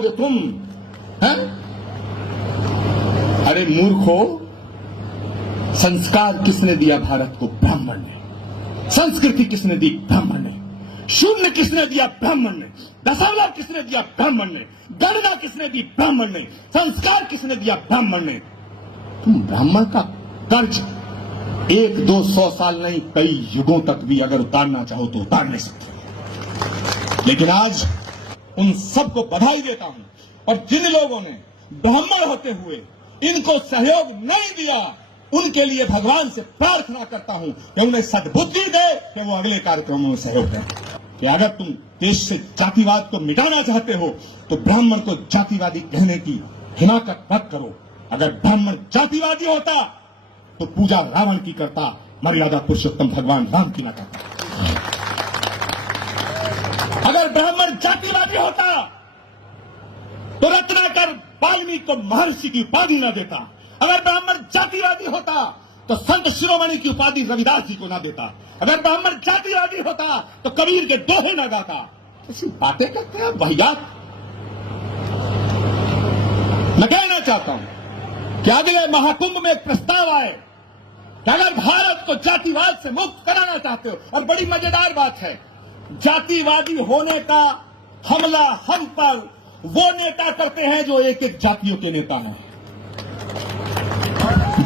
खाओगे तुम? हैं? अरे मूर्खो, संस्कार किसने दिया भारत को? ब्राह्मण ने। संस्कृति किसने दी? ब्राह्मण ने। शून्य किसने दिया? ब्राह्मण ने। दशमलव किसने दिया? ब्राह्मण ने। गणना किसने दी? ब्राह्मण ने। संस्कार किसने दिया? ब्राह्मण ने। तुम ब्राह्मण का कर्ज 1, 2, 100 साल नहीं, कई युगों तक भी अगर उतारना चाहो तो उतार नहीं सकते। लेकिन आज उन सबको बधाई देता हूं, और जिन लोगों ने ब्राह्मण होते हुए इनको सहयोग नहीं दिया, उनके लिए भगवान से प्रार्थना करता हूं कि उन्हें सद्बुद्धि दे कि वो अगले कार्यक्रमों में सहयोग दें। कि अगर तुम देश से जातिवाद को मिटाना चाहते हो तो ब्राह्मण को जातिवादी कहने की हिमाकत मत करो। अगर ब्राह्मण जातिवादी होता तो पूजा रावण की करता, मर्यादा पुरुषोत्तम भगवान राम की न करता। अगर ब्राह्मण जातिवादी होता तो रत्नाकर वाल्मीकि को महर्षि की उपाधि न देता। अगर ब्राह्मण जातिवादी होता तो संत शिरोमणि की उपाधि रविदास जी को न देता। अगर ब्राह्मण जातिवादी होता तो कबीर के दोहे न गाता। कैसी बातें करते हैं वाहियात। मैं कहना चाहता हूं कि अगले महाकुंभ में एक प्रस्ताव आए कि अगर भारत को जातिवाद से मुक्त कराना चाहते हो, और बड़ी मजेदार बात है, जातिवादी होने का हमला हम पर वो नेता करते हैं जो एक एक जातियों के नेता हैं,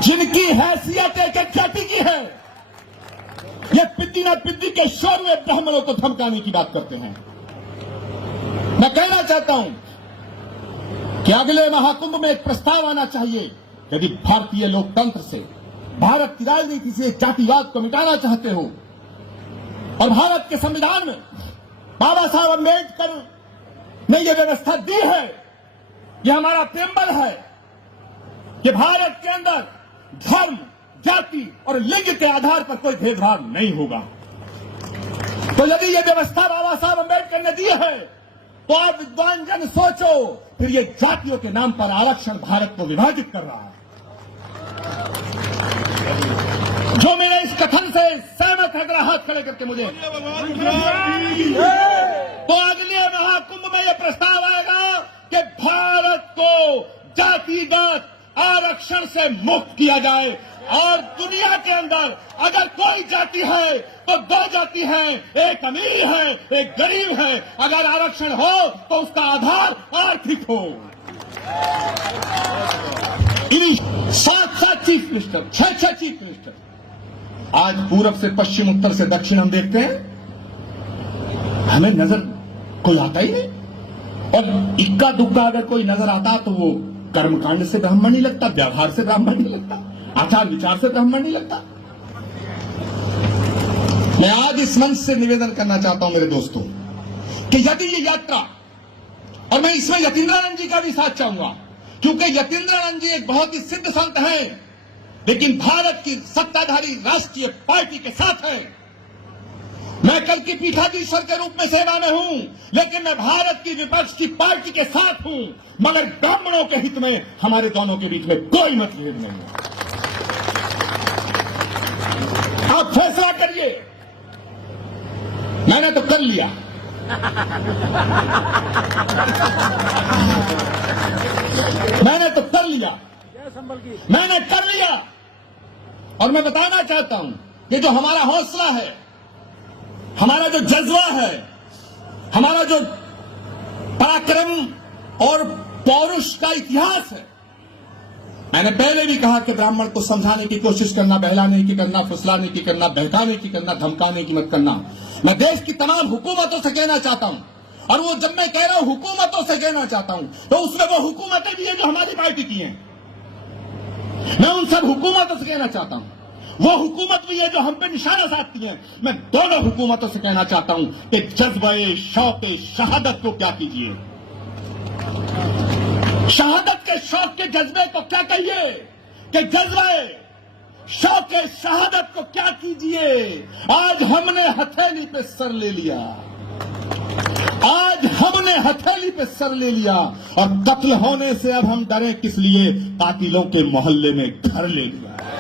जिनकी हैसियत एक एक जाति की है। ये पिद्दी न पिद्दी के शोर में ब्राह्मणों को धमकाने की बात करते हैं। मैं कहना चाहता हूं कि अगले महाकुंभ में एक प्रस्ताव आना चाहिए। यदि भारतीय लोकतंत्र से, भारत की राजनीति से जातिवाद को मिटाना चाहते हो, और भारत के संविधान में बाबा साहब अम्बेडकर ने यह व्यवस्था दी है, यह हमारा प्रेम्बल है कि भारत के अंदर धर्म, जाति और लिंग के आधार पर कोई भेदभाव नहीं होगा। तो यदि यह व्यवस्था बाबा साहब अम्बेडकर ने दी है तो आप विद्वान जन सोचो, फिर ये जातियों के नाम पर आरक्षण भारत को विभाजित कर रहा है। जो मेरे इस कथन से सहमत है, जरा हाथ खड़े करके मुझे। तो अगले महाकुंभ में यह प्रस्ताव आएगा कि भारत को जातिगत आरक्षण से मुक्त किया जाए, और दुनिया के अंदर अगर कोई जाति है तो 2 जाति है, एक अमीर है, एक गरीब है। अगर आरक्षण हो तो उसका आधार आर्थिक हो। 7 चीफ मिनिस्टर, 6 चीफ मिनिस्टर। आज पूरब से पश्चिम, उत्तर से दक्षिण हम देखते हैं, हमें नजर कोई आता ही नहीं। और इक्का दुक्का अगर कोई नजर आता तो वो कर्मकांड से ब्राह्मण नहीं लगता, व्यवहार से ब्राह्मण नहीं लगता, आचार विचार से ब्राह्मण नहीं लगता। मैं आज इस मंच से निवेदन करना चाहता हूं मेरे दोस्तों कि यदि ये यात्रा, और मैं इसमें यतीन्द्रानंद जी का भी साथ चाहूंगा, क्योंकि यतीन्द्रानंद जी एक बहुत ही सिद्ध संत हैं, लेकिन भारत की सत्ताधारी राष्ट्रीय पार्टी के साथ हैं। मैं कल की पीठाधीश्वर के रूप में सेवा में हूं, लेकिन मैं भारत की विपक्ष की पार्टी के साथ हूं, मगर ब्राह्मणों के हित में हमारे दोनों के बीच में कोई मतभेद नहीं है। आप फैसला करिए। मैंने तो कर लिया। मैंने तो कर लिया। मैंने कर लिया। और मैं बताना चाहता हूं कि जो हमारा हौसला है, हमारा जो जज्बा है, हमारा जो पराक्रम और पौरुष का इतिहास है, मैंने पहले भी कहा कि ब्राह्मण को समझाने की कोशिश करना, बहलाने की करना, फुसलाने की करना, बहकाने की करना, धमकाने की मत करना। मैं देश की तमाम हुकूमतों से कहना चाहता हूं, और वो जब मैं कह रहा हूं हुकूमतों से कहना चाहता हूं, तो उसमें वो हुकूमतें भी हैं जो हमारी पार्टी की हैं। मैं उन सब हुकूमतों से कहना चाहता हूं, वो हुकूमत भी है जो हम पे निशाना साधती है। मैं दोनों हुकूमतों से कहना चाहता हूं कि जज्बे शौक शहादत को क्या कीजिए, शहादत के शौक के जज्बे को क्या कहिए, कि जज्बे शौक शहादत को क्या कीजिए। आज हमने हथेली पे सर ले लिया, आज हमने हथेली पे सर ले लिया, और कत्ल होने से अब हम डरे किस लिए? कातिलों के मोहल्ले में घर ले लिया।